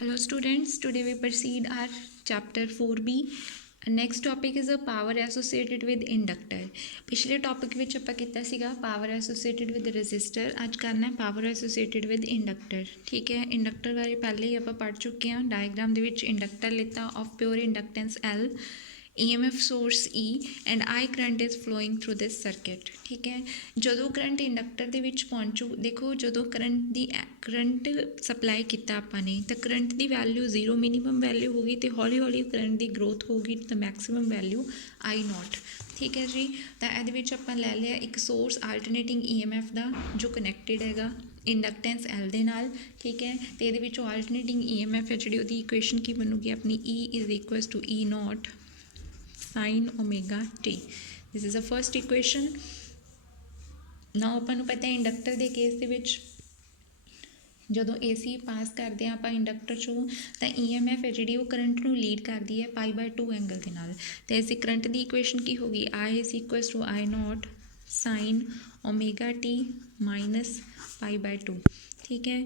Hello students, today we proceed our chapter 4b. Next topic is a power associated with inductor. पिछले topic ਵਿੱਚ ਆਪਾਂ ਕੀਤਾ ਸੀਗਾ power associated with resistor, ਅੱਜ ਕਰਨਾ ਹੈ ਪਾਵਰ ਐਸੋਸੀਏਟਿਡ ਵਿਦ ਇੰਡਕਟਰ। ਠੀਕ ਹੈ, ਇੰਡਕਟਰ ਬਾਰੇ ਪਹਿਲੇ ਹੀ ਆਪਾਂ ਪੜ੍ਹ ਚੁੱਕੇ ਹਾਂ। ਡਾਇਗਰਾਮ ਦੇ ਵਿੱਚ ਇੰਡਕਟਰ ਲਿੱਤਾ of pure inductance L, EMF source E and I current is flowing through this circuit. ठीक है, जो करंट इंडक्टर ਦੇ ਵਿੱਚ ਪਹੁੰਚੂ, देखो जो करंट सप्लाई किया आपने तो करंट की वैल्यू 0 मिनीमम वैल्यू होगी तो हौली हौली करंट की ग्रोथ होगी तो मैक्सिमम वैल्यू I0। ठीक है जी, तो ये आप लै लिया एक सोर्स आल्टरनेटिंग EMF का जो कनैक्टेड हैगा इंडक्टेंस L दे नाल। ठीक है, तो ये आल्टरनेटिंग EMF है जी, इक्वेशन की बनूगी अपनी E is equals to E0 sin omega t। This is a first equation. ना अपन पता है इंडक्टर के केस दे विच जदों AC पास करते हैं आप इंडक्टर चों तो EMF है जी करंट नूं लीड करती है π/2 एंगल के नाल। तो इस करंट की इक्वेशन की होगी I is equals to I0 sin omega t minus π/2। ठीक है,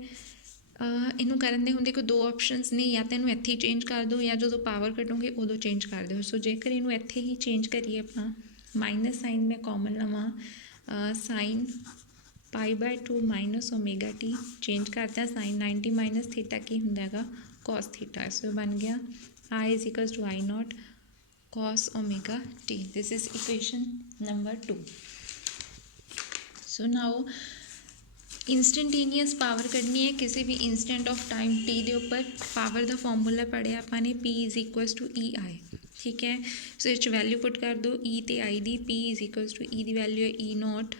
इनू करन दे हुंदे कोई दो ऑप्शनस ने, या तो इनू इत्थे ही चेंज कर दो या जो पावर कटोगे उदों चेंज कर दो। सो जेकर इनू इत्थे ही चेंज करिए अपना माइनस साइन मैं कॉमन लवां, sine π/2 minus omega T change करता साइन 90 माइनस थीटा की हुंदा हैगा कॉस थीटा। सो बन गया I is equals to I0 cos omega T. This is equation number 2। So now instantaneous power कढ़नी है किसी भी इंस्टेंट ऑफ टाइम टी के उपर। पावर का फॉर्मूला पढ़िया आपने P is equals to EI। ठीक है, सो इस वैल्यू पुट कर दो E ते I दी। P is equals to E की वैल्यू है E0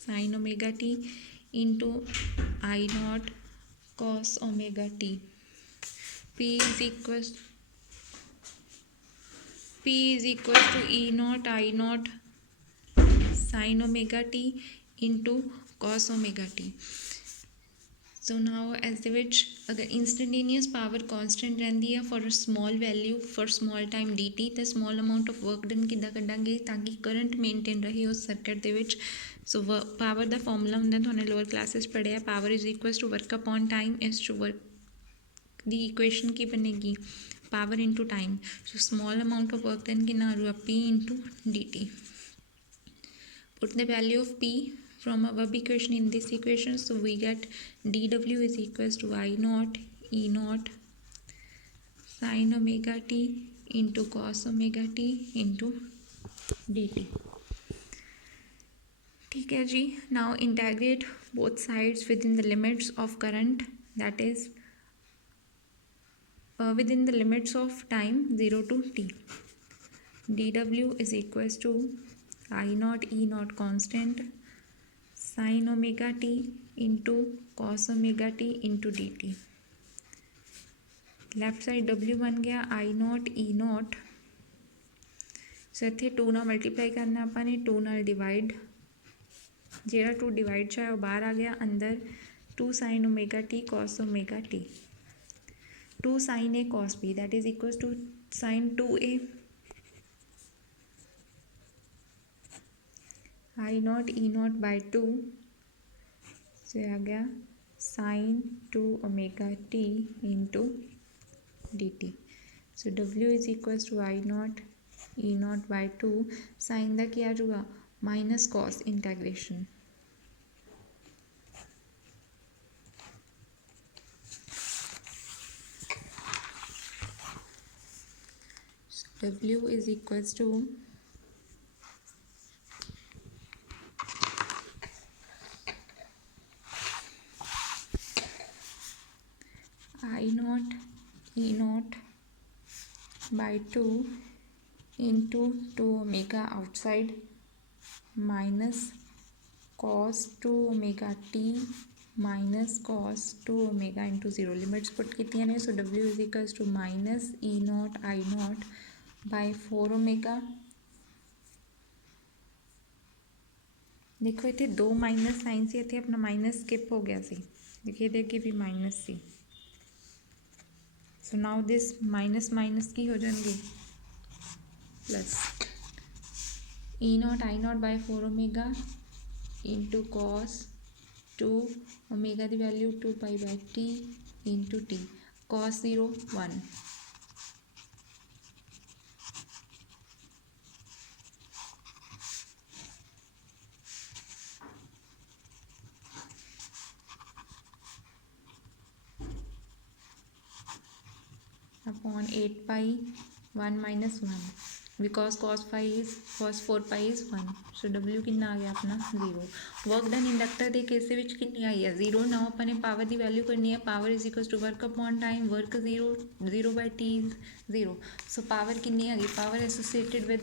sine omega T into I0 cos omega T. P is equals to E0 I0 sine omega T into cos omega T. So now इस दे विच अगर instantaneous power constant रहिंदी है for small value for small time dt तो small amount of work done किद्दां कड्डांगे ताकि करंट मेनटेन रहे उस सर्किट दे विच। सो पावर का फॉर्मूला हुंदा तुहानूं लोअर क्लासिस पढ़िया, power is equals to work upon time is to work दी इक्वेशन की बनेगी power into time. So small amount of work done कितना आ रहा P into dt। Put the value of P from our equation in this equation, so we get dW is equals to I0 E0 sin omega t into cos omega t into dt। ठीक है जी, now integrate both sides within the limits of current, that is within the limits of time 0 to t। dW is equals to I0 E0 constant sin omega T into cos omega T into D T. Left side W बन गया I0 E0। सो इत्थे 2 नाल multiply करना आपने 2 नाल divide, जेड़ा 2 divide चाहे वो बाहर आ गया, अंदर 2 sine omega T cos omega T. 2 sine A cos B that is equals to sine 2A I0 E0 by 2। So आ गया sine 2 omega T into D T. So W is equals to I0 E0 by 2। Sine का क्या आ जाऊगा minus cos integration. W is equals to I0 E0 by 2 into 2 omega outside minus cos 2 omega t minus cos 2 omega into 0। Limits put कीतियां ने। So W is equals to minus E0 I0 by 4 omega. देखो इतने 2 minus sign से इतने अपना minus skip हो गया सी, देखिए देखिए भी minus C. So now this minus minus की हो जाएंगे plus E0 I0 by 4 omega into cos 2 omega की value 2 pi by T into T. cos 0 1, upon 8 pi 1 minus 1, because cos 4 pi is 1, so w कितना आ गया अपना 0। Work done inductor ਦੇ case ਦੇ ਵਿੱਚ ਕਿੰਨੀ ਆਈ ਹੈ 0। ਨਾਓ ਆਪਾਂ ਨੇ ਪਾਵਰ ਦੀ ਵੈਲਿਊ ਕਰਨੀ ਹੈ, power is equal to work upon time, work 0 by T 0, so power ਕਿੰਨੀ ਆ ਗਈ, power associated with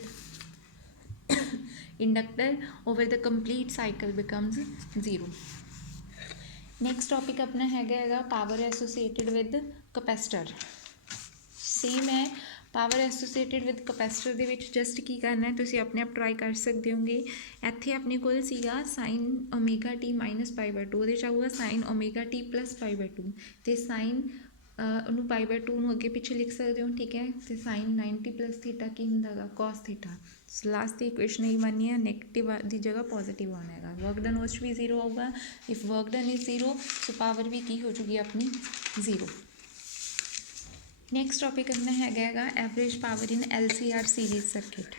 inductor over the complete cycle becomes 0। Next topic अपना हैगा power associated with capacitor. Same है पावर एसोसीएटेड विद कैपेसिटर ਦੇ ਵਿੱਚ just ਕੀ ਕਰਨਾ ਹੈ ਤੁਸੀਂ ਆਪਣੇ ਆਪ ਟਰਾਈ ਕਰ ਸਕਦੇ ਹੋਗੇ। ਇੱਥੇ ਆਪਣੇ ਕੋਲ ਸੀਗਾ ਸਾਈਨ ਓਮੇਗਾ ਟੀ ਮਾਈਨਸ ਪਾਈ ਬਾਈ 2, ਉਹਦੇ 'ਚ ਆਊਗਾ ਸਾਈਨ ਓਮੇਗਾ ਟੀ ਪਲੱਸ ਪਾਈ ਬਾਈ 2, ਅਤੇ ਸਾਈਨ ਉਹਨੂੰ ਪਾਈ ਬਾਈ 2 ਨੂੰ ਅੱਗੇ ਪਿੱਛੇ ਲਿਖ ਸਕਦੇ ਹੋ, ਠੀਕ ਹੈ। ਅਤੇ ਸਾਈਨ 90 ਪਲੱਸ ਥੀਟਾ ਕੀ ਹੁੰਦਾ ਗਾ ਕੋਸ ਥੀਟਾ। ਲਾਸਟ ਦੀ ਇਕੁਏਸ਼ਨ ਇਹ ਬਣਨੀ ਹੈ ਨੈਗੇਟਿਵ ਦੀ ਜਗ੍ਹਾ ਪੋਜ਼ੀਟਿਵ ਆਉਣਾ ਹੈਗਾ। ਵਰਕ ਡਨ ਉਸ 'ਚ ਵੀ 0 ਆਊਗਾ, if work done is 0 so power ਵੀ ਕੀ ਹੋ ਜੂਗੀ ਆਪਣੀ 0। ਨੈਕਸਟ ਟॉपिक अपना हैगा average power in LCR series circuit.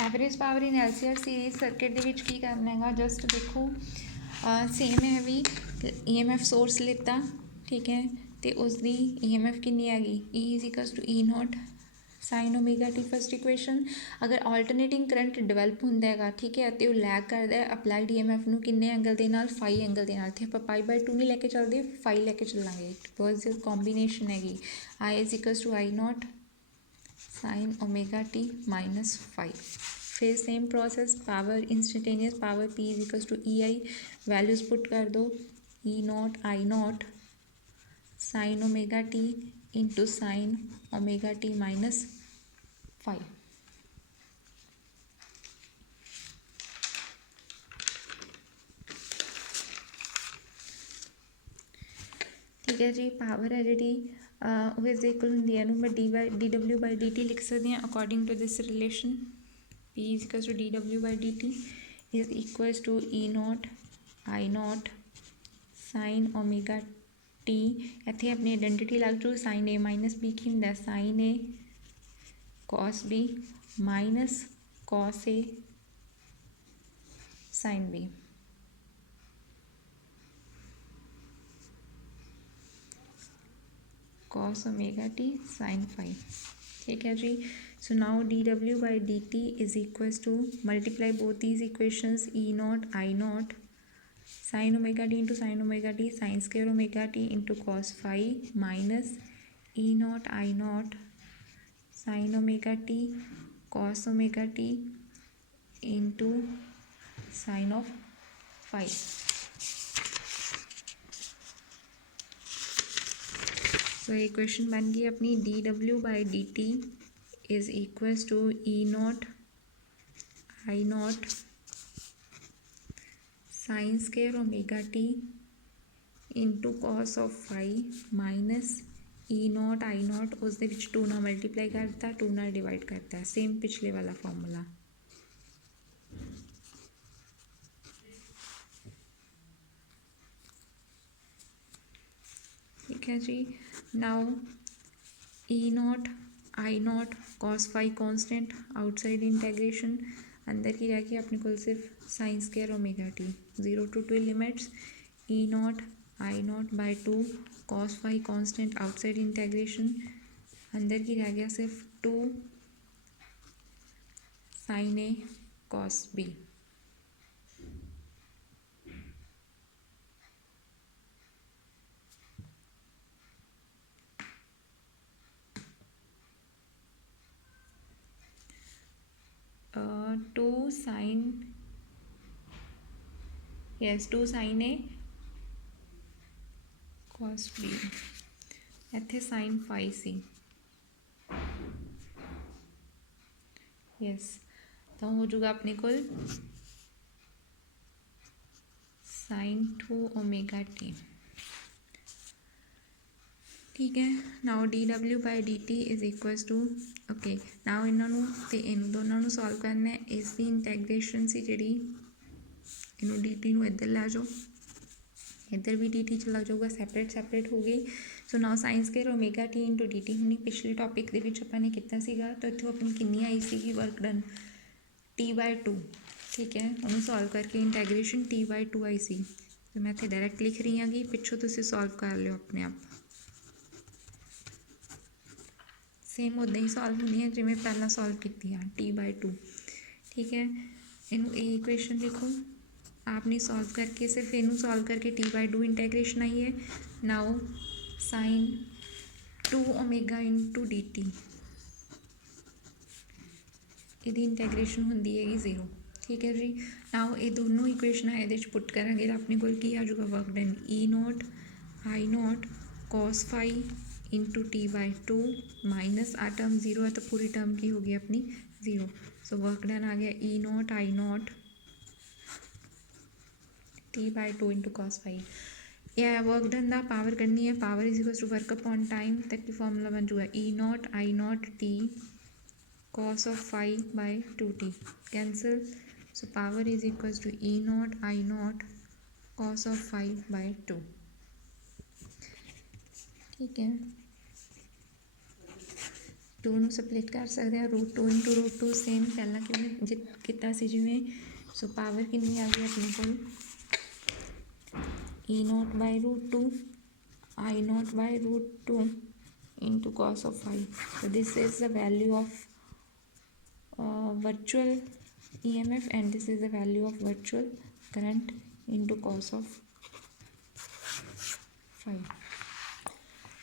Average power in LCR series circuit ਦੇ ਵਿੱਚ ਕੀ ਕਰਨਾ ਹੈਗਾ, ਜਸਟ ਦੇਖੋ ਸੇਮ ਹੈ ਵੀ EMF सोर्स ਲਿੱਤਾ, ठीक है, तो उसकी EMF कितनी आ गई E is equals to E naught sine omega T first equation. अगर ऑल्टरनेटिंग करंट डिवेलप होंदा है, ठीक है, तो लैग करता है अप्लाइड EMF नूं किन्ने एंगल दे नाल फाई एंगल दे नाल। इत्थे आपां पाई बाई 2 नहीं लैके चलते, फाई लैके चलांगे, बिकॉज कॉम्बीनेशन हैगी I is equals to I naught sine omega T minus phi. फिर same process power instantaneous power P is equals to EI, values put कर दो E naught I naught sine omega T into sine omega T minus five. ठीक है जी, power है जी is equal होंगी है मैं D W by D T लिख सकते हैं according to this relation. P is equal to D W by D T is equals to E naught I naught sine omega T. इतने अपनी identity लग जू साइन ए माइनस बी की होंगे sine A cos B minus cos A sine B. Cos omega T sine five, ठीक है जी। So now D W by D T is equals to multiply both these equations E naught I naught sine omega T into sine omega T sine square omega T into cos five minus E naught I naught sine omega T cos omega T into sine of five. तो ये equation बन गई अपनी D W by D T is equals to E naught I naught sine square omega T into cos of five minus E naught I naught उस 2 नाल multiply करता 2 नाल divide करता, सेम पिछले वाला फॉर्मूला। ठीक है जी। Now E naught I naught cos five constant outside integration, अंदर की रह गई अपने को सिर्फ sine square omega T 0 to 2 limits E naught I naught by 2 cos five constant outside integration, अंदर की रह गया सिर्फ 2 sine A cos B. Two sine yes 2 sine A cos B, इत्थे साइन फाइव सी यस, तो हो जाएगा अपने को साइन 2 ओमेगा टी। ठीक है। Now D W by D T is equals to okay. Now इन्हों ते इन दोनों सॉल्व करना है। इसकी इंटैग्रेशन सी जी इनू डी टी इधर लै जाओ, इधर भी डी टी चला जाऊगा, सैपरेट सैपरेट हो गई। So now sine square omega T into D T हमने पिछले टॉपिक के अपने किया सीगा, तो इतों अपनी कितनी आई सी work done T by two. ठीक है, उन्होंने सॉल्व करके इंटैग्रेशन टी बाय टू आई सी। तो मैं इतने डायरैक्ट लिख रही हाँ कि पिछों तुम सॉल्व कर लो अपने आप। सेम उदा ही सॉल्व होनी है जिमें पहला सॉल्व की टी बाय टू। ठीक है, इनू ए इक्वेशन लिखो, आपने सॉल्व करके सिर्फ इनू सॉल्व करके टी बाय टू इंटैग्रेशन आई है। Now sine to omega into D T यदि इंटैग्रेशन होंगी है 0। ठीक है जी। नाउ ये दोनों इक्वेशन ये पुट करांगे तो अपने को की आ जाऊगा work done E naught I naught cos phi into T by two minus आ टर्म 0 है तो पूरी टर्म की होगी अपनी 0। सो वर्क डन आ गया E naught I naught T by two into cos phi. यह वर्क डन का पावर करनी है, power is equals to work upon time तक की फॉर्मूला बन जाऊगा E naught I naught T cos of phi by 2t cancel, so power is equals to E naught I naught cos of phi by 2। ठीक है, 2 ਨੂੰ split ਕਰ ਸਕਦੇ ਹਾਂ √2 ਇੰਟੂ √2 ਸੇਮ ਪਹਿਲਾਂ ਕਿਵੇਂ ਕੀਤਾ ਸੀ ਜਿਵੇਂ। ਸੋ ਪਾਵਰ ਕਿੰਨੀ ਆ ਗਈ ਆਪਣੇ ਕੋਲ E naught by √2 I naught by √2 into cos of phi। so this is the value of virtual EMF and this is the value of virtual current into cos of phi।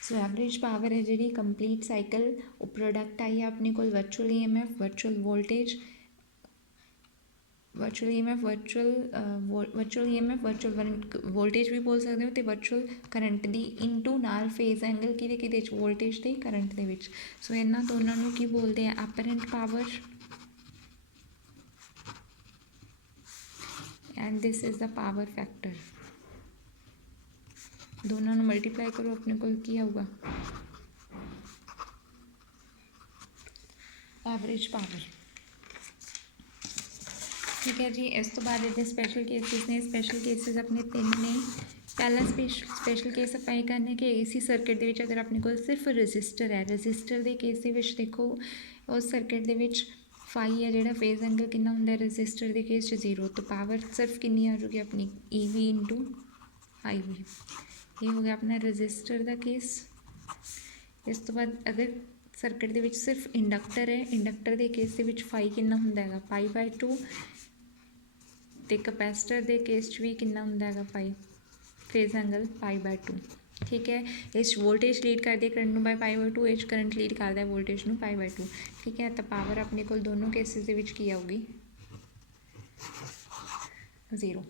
So average power है जी complete cycle वो product I है अपने को virtual EMF virtual voltage virtual EMF virtual voltage भी बोल सकते हो तो वर्चुअल करंट दी इंटू नाल फेज एंगल कि वोल्टेज के करंट के। सो इन्होंने दोनों की बोलते हैं apparent power and this is the power factor. दोनों मल्टीप्लाई करो अपने को की आऊगा एवरेज पावर। ठीक है जी, इस तो बाद ये स्पैशल केसिस ने, स्पैशल केसिस अपने 3 ने। पहला स्पैशल केस आप ये करने कि AC सर्किट के अगर अपने को सिर्फ रजिस्टर है, रजिस्टर के केस के देखो उस सर्किट के फाई है जो फेज एंगल कितना होंगे रजिस्टर के केस 0, तो पावर सिर्फ कितनी आ जाएगी अपनी EV इंटू IV। ये हो गया अपना रजिस्टर का केस। इस तो बाद अगर सर्किट के सिर्फ इंडक्टर है, इंडक्टर के केस के फाई कितना होंगे पाई बाय 2 तो कैपेसिटर के केस भी कितना होंगे pi phase angle pi by 2। ठीक है, इस वोल्टेज लीड करती है करंट बाय पाई बाय 2, इस करंट लीड करता है वोल्टेज में पाई बाय 2। ठीक है, तो पावर अपने को दोनों केसिस के की आऊगी 0।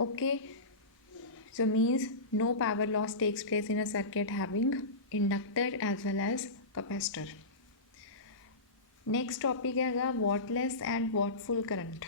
Okay, so means no power loss takes place in a circuit having inductor as well as capacitor. Next topic है वॉटलेस एंड वॉटफुल करंट।